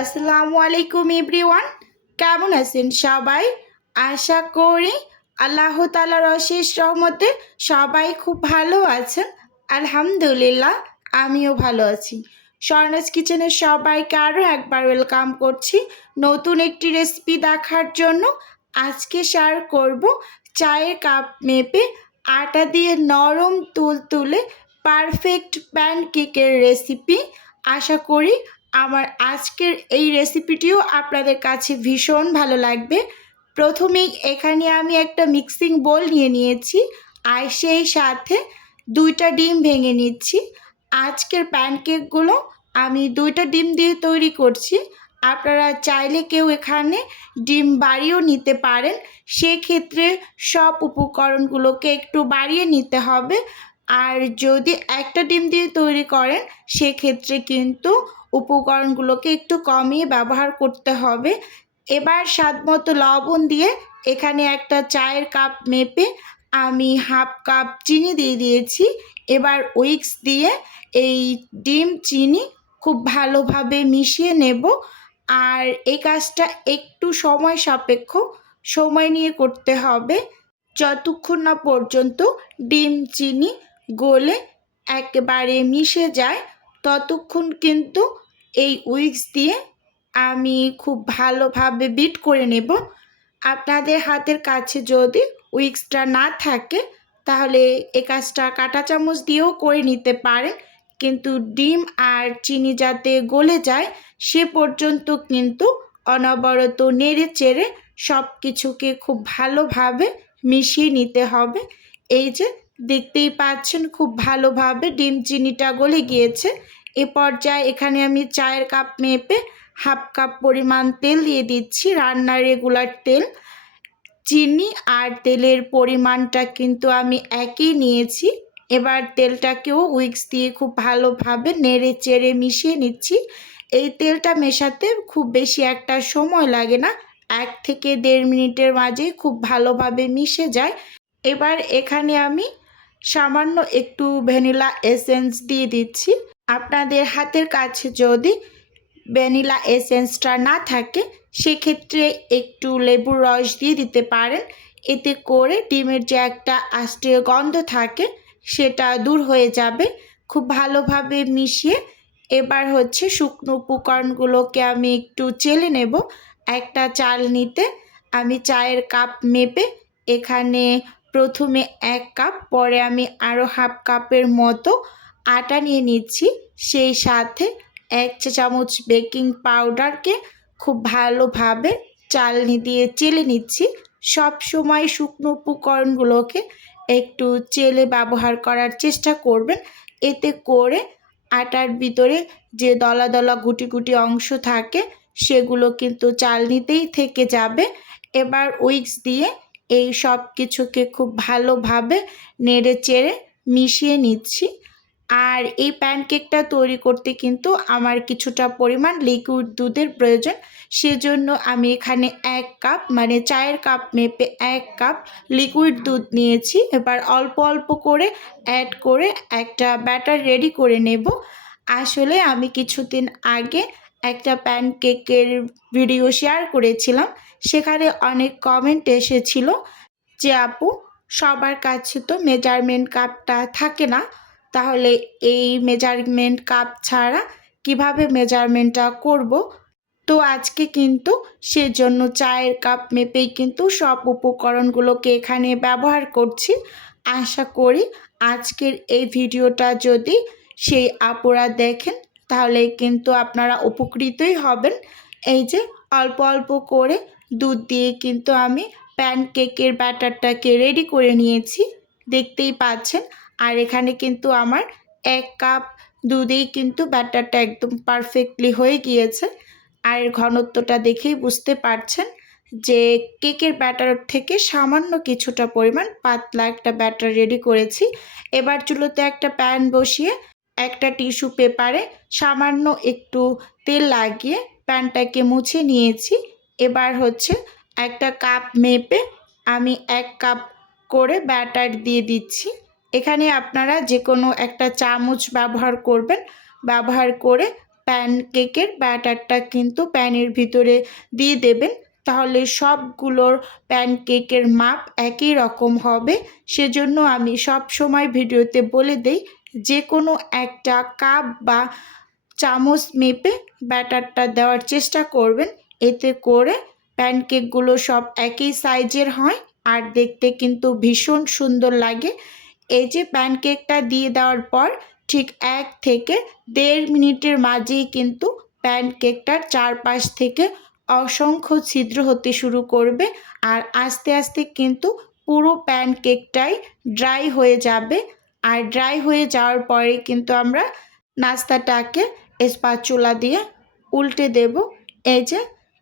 আসসালামু আলাইকুম এভরিওয়ান। কেমন আছেন সবাই? আশা করি আল্লাহ তালার অশেষ রহমতে সবাই খুব ভালো আছেন। আলহামদুলিল্লাহ, আমিও ভালো আছি। স্বর্ণাজ কিচেনের সবাইকে আরও একবার ওয়েলকাম করছি নতুন একটি রেসিপি দেখার জন্য। আজকে শেয়ার করব চায়ের কাপ মেপে আটা দিয়ে নরম তুল তুলে পারফেক্ট প্যানকেকের রেসিপি। আশা করি আমার আজকের এই রেসিপিটিও আপনাদের কাছে ভীষণ ভালো লাগবে। প্রথমেই এখানে আমি একটা মিক্সিং বোল নিয়ে নিয়েছি। আর সেই সাথে দুইটা ডিম ভেঙে নিচ্ছি। আজকের প্যানকেকগুলো আমি দুইটা ডিম দিয়ে তৈরি করছি। আপনারা চাইলে কেউ এখানে ডিম বাড়িয়েও নিতে পারেন। সেক্ষেত্রে সব উপকরণগুলোকে একটু বাড়িয়ে নিতে হবে। আর যদি একটা ডিম দিয়ে তৈরি করেন, সেক্ষেত্রে কিন্তু উপকরণগুলোকে একটু কমিয়ে ব্যবহার করতে হবে। এবার স্বাদ মতো লবণ দিয়ে এখানে একটা চায়ের কাপ মেপে আমি হাফ কাপ চিনি দিয়ে দিয়েছি। এবার উইক্স দিয়ে এই ডিম চিনি খুব ভালোভাবে মিশিয়ে নেব। আর এই কাজটা একটু সময় সাপেক্ষ সময় নিয়ে করতে হবে। যতক্ষণ না পর্যন্ত ডিম চিনি গলে একেবারে মিশে যায়, ততক্ষণ কিন্তু এই উইক্স দিয়ে আমি খুব ভালোভাবে বিট করে নেব। আপনাদের হাতের কাছে যদি উইক্সটা না থাকে, তাহলে এ কাজটা কাঁটা চামচ দিয়েও করে নিতে পারে কিন্তু ডিম আর চিনি যাতে গলে যায়, সে পর্যন্ত কিন্তু অনবরত নেড়ে চেড়ে সব কিছুকে খুব ভালোভাবে মিশিয়ে নিতে হবে। এই যে দেখতেই পাচ্ছেন খুব ভালোভাবে ডিম চিনিটা গলে গিয়েছে। এ পর্যায়ে এখানে আমি চায়ের কাপ মেপে হাফ কাপ পরিমাণ তেল দিয়ে দিচ্ছি, রান্নার রেগুলার তেল। চিনি আর তেলের পরিমাণটা কিন্তু আমি একই নিয়েছি। এবার তেলটাকেও উইক্স দিয়ে খুব ভালোভাবে নেড়ে চেড়ে মিশিয়ে নিচ্ছি। এই তেলটা মেশাতে খুব বেশি একটা সময় লাগে না, এক থেকে দেড় মিনিটের মাঝে খুব ভালোভাবে মিশে যায়। এবার এখানে আমি সামান্য একটু ভ্যানিলা এসেন্স দিয়ে দিচ্ছি। আপনাদের হাতের কাছে যদি ভ্যানিলা এসেন্সটা না থাকে, সেক্ষেত্রে একটু লেবুর রস দিয়ে দিতে পারেন। এতে করে ডিমের যে একটা আষ্টে গন্ধ থাকে, সেটা দূর হয়ে যাবে। খুব ভালোভাবে মিশিয়ে এবার হচ্ছে শুকনো উপকরণগুলোকে আমি একটু চেলে নেব। একটা চাল নিতে আমি চায়ের কাপ মেপে এখানে প্রথমে এক কাপ, পরে আমি আরও হাফ কাপের মতো আটা নিয়ে নিচ্ছি। সেই সাথে এক চা চামচ বেকিং পাউডারকে খুব ভালোভাবে চালনি দিয়ে চেলে নিচ্ছি। সব সময় শুকনো উপকরণগুলোকে একটু চেলে ব্যবহার করার চেষ্টা করবেন। এতে করে আটার ভিতরে যে দলা দলা গুটি গুটি অংশ থাকে, সেগুলো কিন্তু চালনিতেই থেকে যাবে। এবার উইক্স দিয়ে এই সব কিছুকে খুব ভালোভাবে নেড়ে চেড়ে মিশিয়ে নিচ্ছি। আর এই প্যানকেকটা তৈরি করতে কিন্তু আমার কিছুটা পরিমাণ লিকুইড দুধের প্রয়োজন। সেজন্য আমি এখানে এক কাপ মানে চায়ের কাপ মেপে এক কাপ লিকুইড দুধ নিয়েছি। এবার অল্প অল্প করে অ্যাড করে একটা ব্যাটার রেডি করে নেব। আসলে আমি কিছুদিন আগে একটা প্যানকেকের ভিডিও শেয়ার করেছিলাম। সেখানে অনেক কমেন্ট এসেছিল যে, আপু, সবার কাছে তো মেজারমেন্ট কাপটা থাকে না। তাহলে এই মেজারমেন্ট কাপ ছাড়া কীভাবে মেজারমেন্টটা করব? তো আজকে কিন্তু সেজন্য চায়ের কাপ মেপেই কিন্তু সব উপকরণগুলোকে এখানে ব্যবহার করছি। আশা করি আজকের এই ভিডিওটা যদি সেই আপুরা দেখেন তাহলে কিন্তু আপনারা উপকৃতই হবেন। এই যে অল্প অল্প করে দুধ দিয়ে কিন্তু আমি প্যানকেকের ব্যাটারটাকে রেডি করে নিয়েছি, দেখতেই পাচ্ছেন। আর এখানে কিন্তু আমার এক কাপ দুধেই কিন্তু ব্যাটারটা একদম পারফেক্টলি হয়ে গিয়েছে। আর এর ঘনত্বটা দেখেই বুঝতে পারছেন যে কেকের ব্যাটার থেকে সামান্য কিছুটা পরিমাণ পাতলা একটা ব্যাটার রেডি করেছি। এবার চুলোতে একটা প্যান বসিয়ে একটা টিস্যু পেপারে সামান্য একটু তেল লাগিয়ে প্যানটাকে মুছে নিয়েছি। এবার হচ্ছে একটা কাপ মেপে আমি এক কাপ করে ব্যাটার দিয়ে দিচ্ছি। এখানে আপনারা যে কোনো একটা চামচ ব্যবহার করবেন। ব্যবহার করে প্যান কেকের ব্যাটারটা কিন্তু প্যানের ভিতরে দিয়ে দেবেন। তাহলে সবগুলোর প্যানকেকের মাপ একই রকম হবে। সেজন্য আমি সব সময় ভিডিওতে বলে দেই যে কোনো একটা কাপ বা চামচ মেপে ব্যাটারটা দেওয়ার চেষ্টা করবেন। এতে করে প্যানকেকগুলো সব একই সাইজের হয় আর দেখতে কিন্তু ভীষণ সুন্দর লাগে। এই যে প্যানকেকটা দিয়ে দেওয়ার পর ঠিক এক থেকে দেড় মিনিটের মাঝেই কিন্তু প্যানকেকটার চারপাশ থেকে অসংখ্য ছিদ্র হতে শুরু করবে আর আস্তে আস্তে কিন্তু পুরো প্যানকেকটাই ড্রাই হয়ে যাবে। আর ড্রাই হয়ে যাওয়ার পরে কিন্তু আমরা নাস্তাটাকে স্পাচুলা দিয়ে উল্টে দেব। এই যে,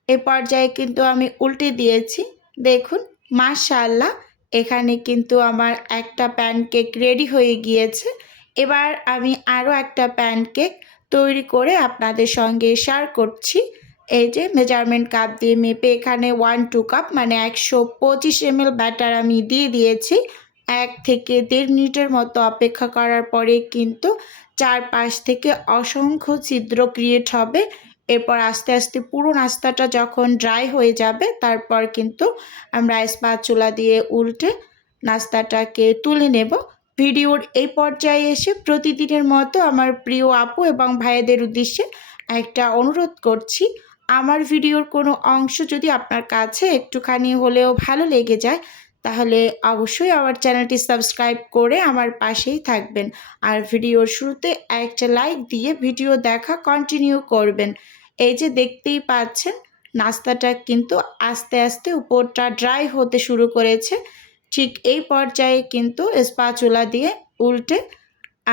এ পর্যায়ে কিন্তু আমি উল্টে দিয়েছি। দেখুন মাশাল্লাহ এখানে কিন্তু আমার একটা প্যানকেক রেডি হয়ে গিয়েছে। এবার আমি আরও একটা প্যানকেক তৈরি করে আপনাদের সঙ্গে শেয়ার করছি। এই যে মেজারমেন্ট কাপ দিয়ে মেপে এখানে ওয়ান টু কাপ মানে একশো পঁচিশ এমএল ব্যাটার আমি দিয়ে দিয়েছি। এক থেকে দেড় মিনিটের মতো অপেক্ষা করার পরে কিন্তু চারপাশ থেকে অসংখ্য ছিদ্র ক্রিয়েট হবে। এরপর আস্তে আস্তে পুরো নাস্তাটা যখন ড্রাই হয়ে যাবে, তারপর কিন্তু আমরা স্পা চুলা দিয়ে উল্টে নাস্তাটাকে তুলে নেব। ভিডিওর এই পর্যায়ে এসে প্রতিদিনের মতো আমার প্রিয় আপু এবং ভাইয়েদের উদ্দেশ্যে একটা অনুরোধ করছি, আমার ভিডিওর কোনো অংশ যদি আপনার কাছে একটুখানি হলেও ভালো লেগে যায় তাহলে অবশ্যই আমার চ্যানেলটি সাবস্ক্রাইব করে আমার পাশেই থাকবেন। আর ভিডিওর শুরুতে একটা লাইক দিয়ে ভিডিও দেখা কন্টিনিউ করবেন। এই যে দেখতেই পাচ্ছেন, নাস্তাটা কিন্তু আস্তে আস্তে উপরটা ড্রাই হতে শুরু করেছে। ঠিক এই পর্যায়ে কিন্তু স্পাচুলা দিয়ে উল্টে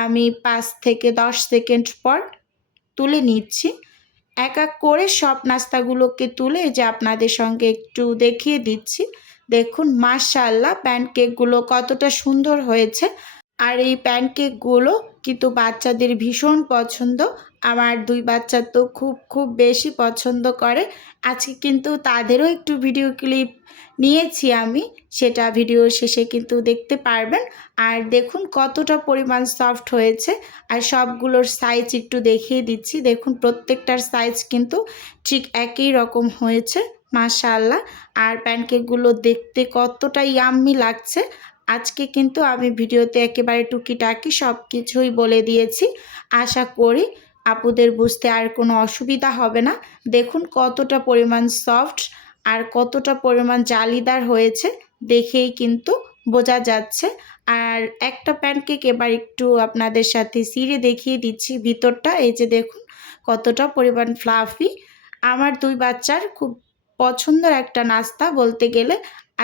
আমি পাঁচ থেকে দশ সেকেন্ড পর তুলে নিচ্ছি। এক এক করে সব নাস্তাগুলোকে তুলে যে আপনাদের সঙ্গে একটু দেখিয়ে দিচ্ছি। দেখুন মাশাল্লাহ প্যানকেকগুলো কতটা সুন্দর হয়েছে। আর এই প্যানকেকগুলো কিন্তু বাচ্চাদের ভীষণ পছন্দ। আমার দুই বাচ্চা তো খুব খুব বেশি পছন্দ করে। আজকে কিন্তু তাদেরও একটু ভিডিও ক্লিপ নিয়েছি আমি। সেটা ভিডিও শেষে কিন্তু দেখতে পারবেন। আর দেখুন, কতটা পরিমাণ সফট হয়েছে। আর সবগুলোর সাইজ একটু দেখিয়ে দিচ্ছি। দেখুন, প্রত্যেকটার সাইজ কিন্তু ঠিক একই রকম হয়েছে। মাশাল্লাহ আর প্যানকেকগুলো দেখতে কতটা ইয়াম্মি লাগছে, আজকে কিন্তু আমি ভিডিওতে একেবারে টুকিটাকি সব কিছুই বলে দিয়েছি। আশা করি আপুদের বুঝতে আর কোনো অসুবিধা হবে না। দেখুন কতটা পরিমাণ সফট আর কতটা পরিমাণ জালিদার হয়েছে, দেখেই কিন্তু বোঝা যাচ্ছে। আর একটা প্যানকেক এবার একটু আপনাদের সাথে সিরে দেখিয়ে দিচ্ছি ভিতরটা। এই যে দেখুন কতটা পরিমাণ ফ্লাফি আমার দুই বাচ্চার খুব পছন্দের একটা নাস্তা বলতে গেলে,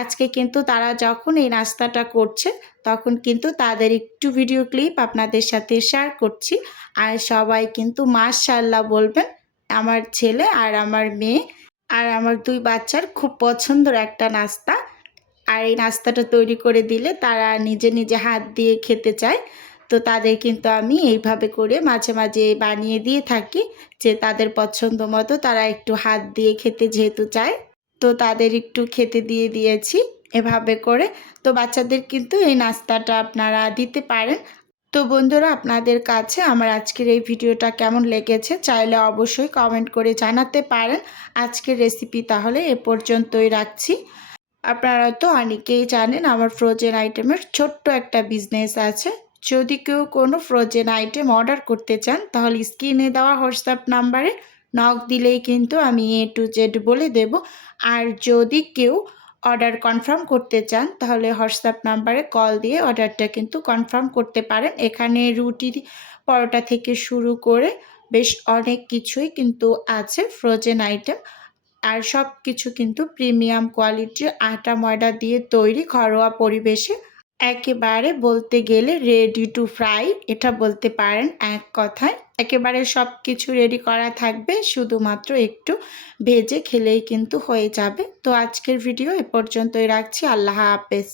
আজকে কিন্তু তারা যখন এই নাস্তাটা করছে, তখন কিন্তু তাদের একটু ভিডিও ক্লিপ আপনাদের সাথে শেয়ার করছি। আর সবাই কিন্তু মাশাল্লাহ বলবেন, আমার ছেলে আর আমার মেয়ে আর আমার দুই বাচ্চার খুব পছন্দের একটা নাস্তা। আর এই নাস্তাটা তৈরি করে দিলে তারা নিজে নিজে হাত দিয়ে খেতে চায়। তো তাদের কিন্তু আমি এইভাবে করে মাঝে মাঝে বানিয়ে দিয়ে থাকি যে তাদের পছন্দ মতো তারা একটু হাত দিয়ে খেতে যেহেতু চায়, তো তাদের একটু খেতে দিয়ে দিয়েছি এভাবে করে। তো বাচ্চাদের কিন্তু এই নাস্তাটা আপনারা দিতে পারেন। তো বন্ধুরা, আপনাদের কাছে আমার আজকের এই ভিডিওটা কেমন লেগেছে চাইলে অবশ্যই কমেন্ট করে জানাতে পারেন। আজকের রেসিপি তাহলে এ পর্যন্তই রাখছি। আপনারা তো অনেকেই জানেন আমার ফ্রোজেন আইটেমের ছোট্ট একটা বিজনেস আছে। যদি কেউ কোনো ফ্রোজেন আইটেম অর্ডার করতে চান, তাহলে স্ক্রিনে দেওয়া হোয়াটসঅ্যাপ নাম্বারে নক দিলেই কিন্তু আমি এ টু জেড বলে দেব। আর যদি কেউ অর্ডার কনফার্ম করতে চান, তাহলে হোয়াটসঅ্যাপ নাম্বারে কল দিয়ে অর্ডারটা কিন্তু কনফার্ম করতে পারেন। এখানে রুটি পরোটা থেকে শুরু করে বেশ অনেক কিছুই কিন্তু আছে ফ্রোজেন আইটেম আর সব কিছু কিন্তু প্রিমিয়াম কোয়ালিটির আটা ময়দা দিয়ে তৈরি ঘরোয়া পরিবেশে। একেবারে বলতে গেলে রেডি টু ফ্রাই এটা বলতে পারেন এক কথায়। একেবারে সব কিছু রেডি করা থাকবে, শুধুমাত্র একটু ভেজে খেলেই কিন্তু হয়ে যাবে। তো আজকের ভিডিও এ পর্যন্তই রাখছি, আল্লাহ হাফেজ।